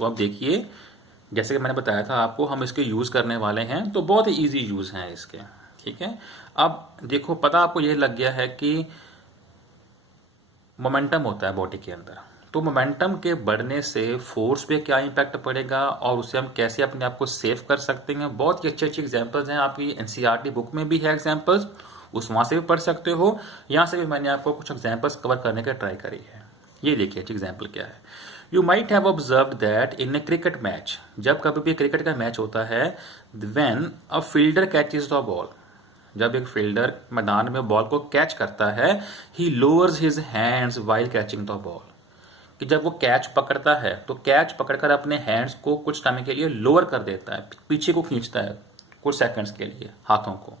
तो अब देखिए, जैसे कि मैंने बताया था आपको, हम इसके यूज़ करने वाले हैं, तो बहुत ही ईजी यूज़ हैं इसके। ठीक है, अब देखो, पता आपको ये लग गया है कि मोमेंटम होता है बॉडी के अंदर, तो मोमेंटम के बढ़ने से फोर्स पे क्या इम्पैक्ट पड़ेगा और उससे हम कैसे अपने आप को सेव कर सकते हैं। बहुत ही अच्छी अच्छी एग्जांपल्स हैं, आपकी एनसीईआरटी बुक में भी है एग्जांपल्स, उस वहाँ से भी पढ़ सकते हो, यहाँ से भी मैंने आपको कुछ एग्जांपल्स कवर करने की ट्राई करी है। ये देखिए अच्छी एग्जाम्पल क्या है। You might have observed that in A cricket match, जब कभी भी क्रिकेट का मैच होता है, when a fielder catches the ball, जब एक फील्डर मैदान में बॉल को कैच करता है, he lowers his hands while catching the ball, कि जब वो कैच पकड़ता है तो कैच पकड़कर अपने हैंड्स को कुछ टाइम के लिए लोअर कर देता है, पीछे को खींचता है कुछ सेकंड्स के लिए हाथों को।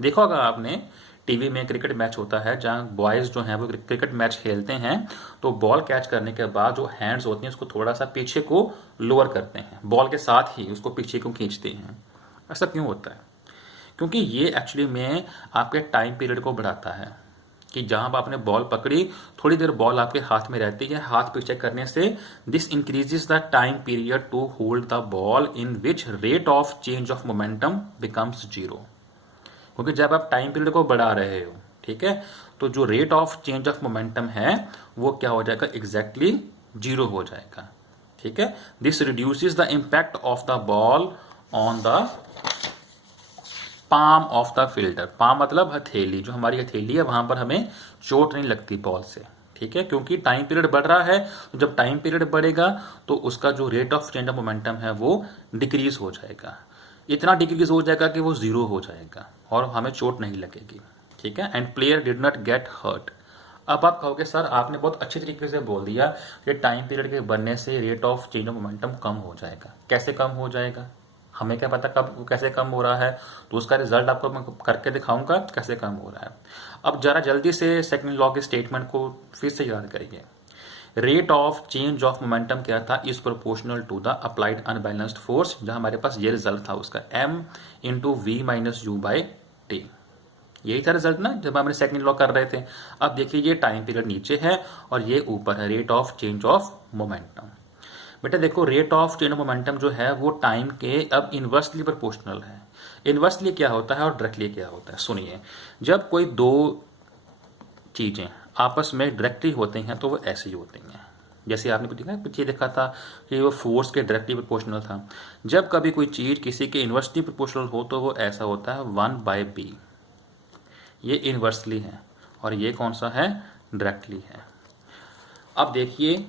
देखा होगा आपने, टीवी में क्रिकेट मैच होता है जहां बॉयज जो हैं वो क्रिकेट मैच खेलते हैं, तो बॉल कैच करने के बाद जो हैंड्स होती हैं उसको थोड़ा सा पीछे को लोअर करते हैं, बॉल के साथ ही उसको पीछे को खींचते हैं। ऐसा क्यों होता है? क्योंकि ये एक्चुअली में आपके टाइम पीरियड को बढ़ाता है, कि जहां पर आपने बॉल पकड़ी, थोड़ी देर बॉल आपके हाथ में रहती है, हाथ पीछे करने से this increases the time period to hold the ball in which rate of change of momentum becomes zero. क्योंकि जब आप टाइम पीरियड को बढ़ा रहे हो, ठीक है, तो जो rate of change of momentum है वो क्या हो जाएगा, एग्जैक्टली जीरो हो जाएगा। ठीक है, this reduces the impact of the ball on the palm of the fielder. Palm मतलब हथेली, जो हमारी हथेली है वहां पर हमें चोट नहीं लगती बॉल से। ठीक है, क्योंकि टाइम पीरियड बढ़ रहा है, तो जब टाइम पीरियड बढ़ेगा तो उसका जो rate of change of momentum है वो डिक्रीज हो जाएगा, इतना डिक्रीज हो जाएगा कि वो जीरो हो जाएगा और हमें चोट नहीं लगेगी। ठीक है, and player did not get hurt. अब आप कहोगे सर आपने बहुत अच्छे तरीके से बोल दिया कि टाइम पीरियड के बनने से rate of change of momentum कम हो जाएगा। कैसे कम हो जाएगा, हमें क्या पता कब कैसे कम हो रहा है, तो उसका रिजल्ट आपको मैं करके दिखाऊंगा कैसे कम हो रहा है। अब जरा जल्दी से सेकंड लॉ के स्टेटमेंट को फिर से याद करिए। Rate of change of momentum क्या था, is proportional to the applied unbalanced force, जहां हमारे पास ये रिजल्ट था उसका m into V minus U by T. यही था रिजल्ट ना जब हमने सेकंड लॉ कर रहे थे। अब देखिए ये टाइम पीरियड नीचे है और ये ऊपर है, rate of change of momentum. बेटा देखो, rate of change of momentum जो है वो टाइम के अब इनवर्सली प्रोपोर्शनल है। इनवर्सली क्या होता है और डायरेक्टली क्या होता है, सुनिए। जब कोई दो चीजें आपस में डायरेक्टली होते हैं तो वो ऐसे ही होते हैं, जैसे आपने पीछे देखा था कि वो फोर्स के डायरेक्टली प्रोपोर्शनल था। जब कभी कोई चीज किसी के इनवर्सली प्रोपोर्शनल हो तो वो ऐसा होता है 1/b। ये इनवर्सली है और ये कौन सा है, डायरेक्टली है। अब देखिए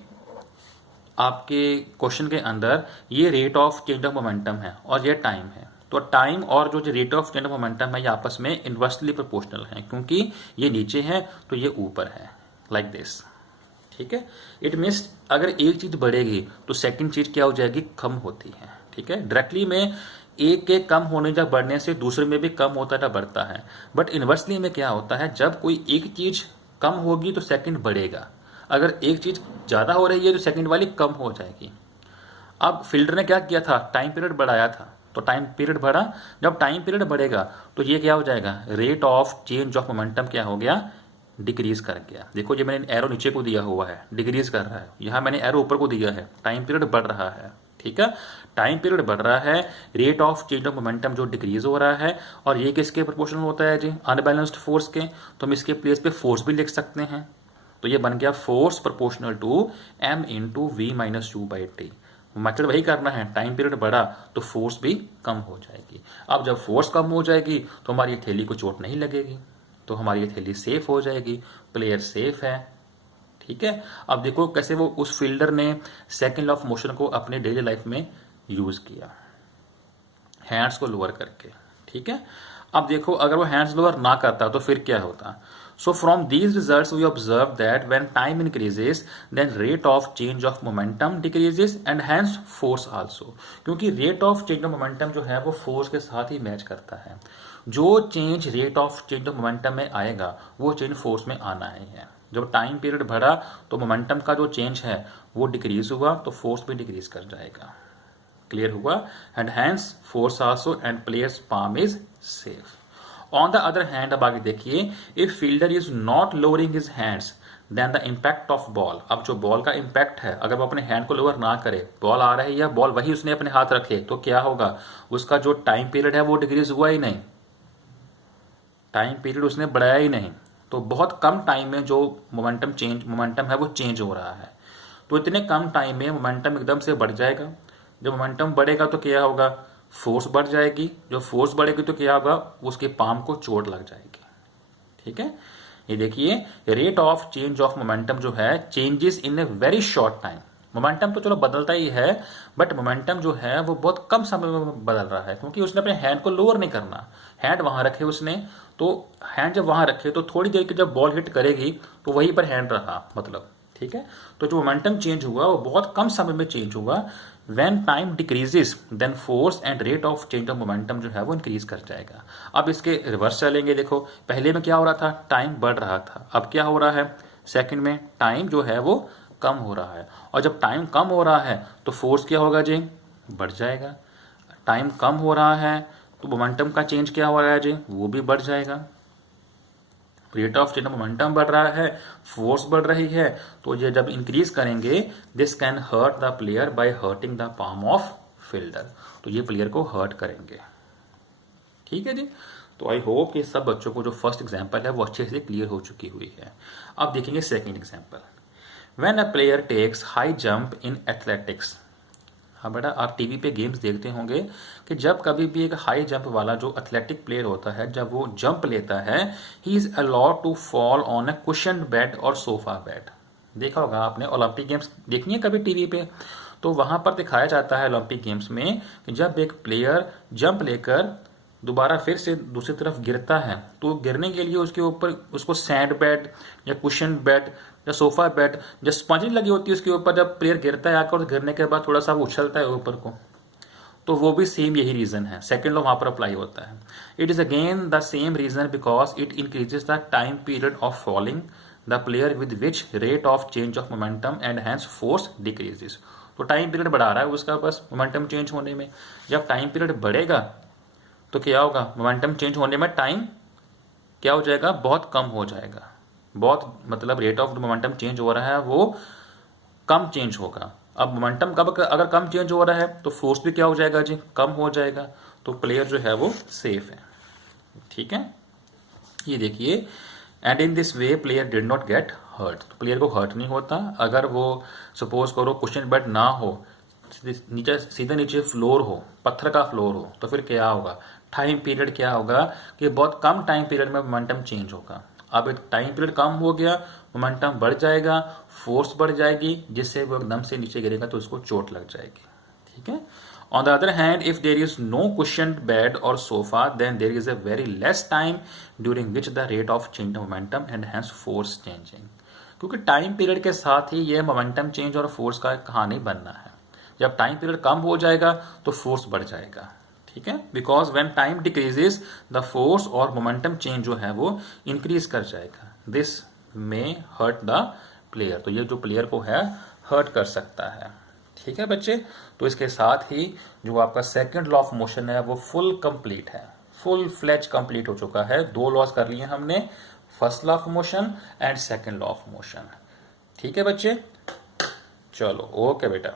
आपके क्वेश्चन के अंदर ये rate of change of momentum है और ये टाइम है, तो टाइम और जो rate of change of momentum है ये आपस में इनवर्सली प्रोपोर्शनल है, क्योंकि ये नीचे है तो ये ऊपर है, लाइक दिस। ठीक है, इट मीन्स अगर एक चीज बढ़ेगी तो सेकंड चीज क्या हो जाएगी, कम होती है। ठीक है, डायरेक्टली में एक के कम होने या बढ़ने से दूसरे में भी कम होता है बढ़ता है, बट इनवर्सली में क्या होता है, जब कोई एक चीज कम होगी तो सेकंड बढ़ेगा, अगर एक चीज ज्यादा हो रही है तो सेकंड वाली कम हो जाएगी। अब फील्डर ने क्या किया था, टाइम पीरियड बढ़ाया था, तो टाइम पीरियड बढ़ा, जब टाइम पीरियड बढ़ेगा तो ये क्या हो जाएगा, rate of change of momentum क्या हो गया, डिक्रीज कर गया। देखो ये मैंने एरो नीचे को दिया हुआ है, डिक्रीज कर रहा है, यहां मैंने एरो ऊपर को दिया है, टाइम पीरियड बढ़ रहा है। ठीक है, टाइम पीरियड बढ़ रहा है, rate of change of momentum जो डिक्रीज हो रहा है, और ये किसके प्रोपोर्शनल होता है जी, अनबैलेंस्ड फोर्स के, तो हम इसके प्लेस पे फोर्स भी लिख सकते हैं, तो ये बन गया force proportional to m into V minus U by T. Method वही करना है, टाइम पीरियड बढ़ा तो फोर्स भी कम हो जाएगी। अब जब फोर्स कम हो जाएगी तो हमारी थैली को चोट नहीं लगेगी, तो हमारी थैली सेफ हो जाएगी, प्लेयर सेफ है। ठीक है, अब देखो कैसे वो उस फील्डर ने सेकंड लॉ ऑफ मोशन को अपने डेली लाइफ में यूज किया, हैंड्स को लोअर करके। ठीक है, अब देखो अगर वो हैंड्स लोअर ना करता तो फिर क्या होता। So from these results we observe that when time increases then rate of change of momentum decreases and hence force also, क्योंकि rate of change of momentum जो है वो force के साथ ही मैच करता है। जो change rate of change of momentum में आएगा वो चेंज फोर्स में आना ही है। जब टाइम पीरियड बढ़ा तो मोमेंटम का जो चेंज है वो डिक्रीज हुआ तो फोर्स भी डिक्रीज कर जाएगा। क्लियर हुआ, and hence force also and player's palm is safe. On the other hand, अब आगे देखिए, if fielder is not lowering his hands then the impact of ball. अब जो बॉल का इम्पैक्ट है, अगर वो अपने हैंड को लोअर ना करे, बॉल आ रही है या बॉल वही उसने अपने हाथ रखे, तो क्या होगा, उसका जो टाइम पीरियड है वो डिक्रीज हुआ ही नहीं, टाइम पीरियड उसने बढ़ाया ही नहीं। तो बहुत कम टाइम में जो मोमेंटम है वो चेंज हो रहा है। तो इतने कम टाइम में मोमेंटम एकदम से बढ़ जाएगा। जब मोमेंटम बढ़ेगा तो क्या होगा, फोर्स बढ़ जाएगी। जो फोर्स बढ़ेगी तो क्या होगा, उसके पाम को चोट लग जाएगी। ठीक है, ये देखिए, rate of change of momentum जो है changes in a very short time. Momentum तो चलो बदलता ही है, बट मोमेंटम जो है वो बहुत कम समय में बदल रहा है, क्योंकि उसने अपने हैंड को लोअर नहीं करना, हैंड वहां रखे उसने। तो हैंड जब वहां रखे तो थोड़ी देर की जब बॉल हिट करेगी तो वहीं पर हैंड रहा, मतलब। ठीक है, तो जो मोमेंटम चेंज हुआ वो बहुत कम समय में चेंज हुआ। When time decreases then force and rate of change of momentum जो है वो इंक्रीज कर जाएगा। अब इसके रिवर्स चलेंगे। देखो, पहले में क्या हो रहा था, टाइम बढ़ रहा था। अब क्या हो रहा है, सेकंड में टाइम जो है वो कम हो रहा है। और जब टाइम कम हो रहा है तो फोर्स क्या होगा जी, बढ़ जाएगा। टाइम कम हो रहा है तो मोमेंटम का चेंज क्या हो रहा है जी, वो भी बढ़ जाएगा। Rate of change of momentum बढ़ रहा है, फोर्स बढ़ रही है, तो ये जब इंक्रीज करेंगे, this can hurt the player by hurting the palm of fielder. तो ये प्लेयर को हर्ट करेंगे। ठीक है जी, तो आई होप कि सब बच्चों को जो फर्स्ट एग्जांपल है वो अच्छे से क्लियर हो चुकी हुई है। अब देखेंगे second example. When a player takes high jump in athletics. हाँ बेटा, आप टीवी पे गेम्स देखते होंगे कि जब कभी भी एक हाई जंप वाला जो एथलेटिक प्लेयर होता है, जब वो जंप लेता है, he is allowed to fall on a cushion bed और सोफा बेड। देखा होगा आपने, ओलंपिक गेम्स देखनी है कभी टीवी पे, तो वहां पर दिखाया जाता है ओलंपिक गेम्स में कि जब एक प्लेयर जंप लेकर दोबारा फिर से दूसरी तरफ गिरता है, तो गिरने के लिए उसके ऊपर उसको सैंड बेड या कुशन बेड या सोफा बेड, जो स्पंज लगी होती है उसके ऊपर, जब प्लेयर गिरता है आकर, गिरने के बाद थोड़ा सा वो उछलता है ऊपर को, तो वो भी सेम यही रीजन है, सेकेंड लॉ वहां पर अप्लाई होता है। It is again the same reason because it increases the time period of falling the player with which rate of change of momentum and hence force decreases. तो time period बढ़ा रहा है उसका बस मोमेंटम चेंज होने में। जब time period बढ़ेगा तो क्या होगा, मोमेंटम चेंज होने में टाइम क्या हो जाएगा, बहुत कम हो जाएगा। बहुत मतलब रेट ऑफ मोमेंटम चेंज हो रहा है वो कम चेंज होगा। अब मोमेंटम कब अगर कम चेंज हो रहा है तो फोर्स भी क्या हो जाएगा जी, कम हो जाएगा। तो प्लेयर जो है वो सेफ है। ठीक है, ये देखिए, and in this way player did not get hurt. तो प्लेयर को हर्ट नहीं होता। अगर वो सपोज करो कुशन बेड ना हो, नीचे सीधे नीचे फ्लोर हो, पत्थर का फ्लोर हो, तो फिर क्या होगा, टाइम पीरियड क्या होगा कि बहुत कम टाइम पीरियड में मोमेंटम चेंज होगा। अब टाइम पीरियड कम हो गया, मोमेंटम बढ़ जाएगा, फोर्स बढ़ जाएगी, जिससे वो एकदम से नीचे गिरेगा तो उसको चोट लग जाएगी। ठीक है, on the other hand if there is no cushioned bed और sofa then there is a very less time during which the rate of change momentum and hence force changing. क्योंकि टाइम पीरियड के साथ ही ये momentum change और force का कहानी बनना है। जब टाइम पीरियड कम हो जाएगा तो फोर्स बढ़ जाएगा। ठीक है, because when time decreases the force और मोमेंटम चेंज जो है वो इंक्रीज कर जाएगा। This may hurt the player. तो ये जो प्लेयर को है हर्ट कर सकता है। ठीक है बच्चे, तो इसके साथ ही जो आपका सेकंड लॉ ऑफ मोशन है वो फुल कंप्लीट है, फुल फ्लेज कंप्लीट हो चुका है। दो लॉस कर लिए हमने, first law of motion and second law of motion. ठीक है बच्चे, चलो ओके बेटा।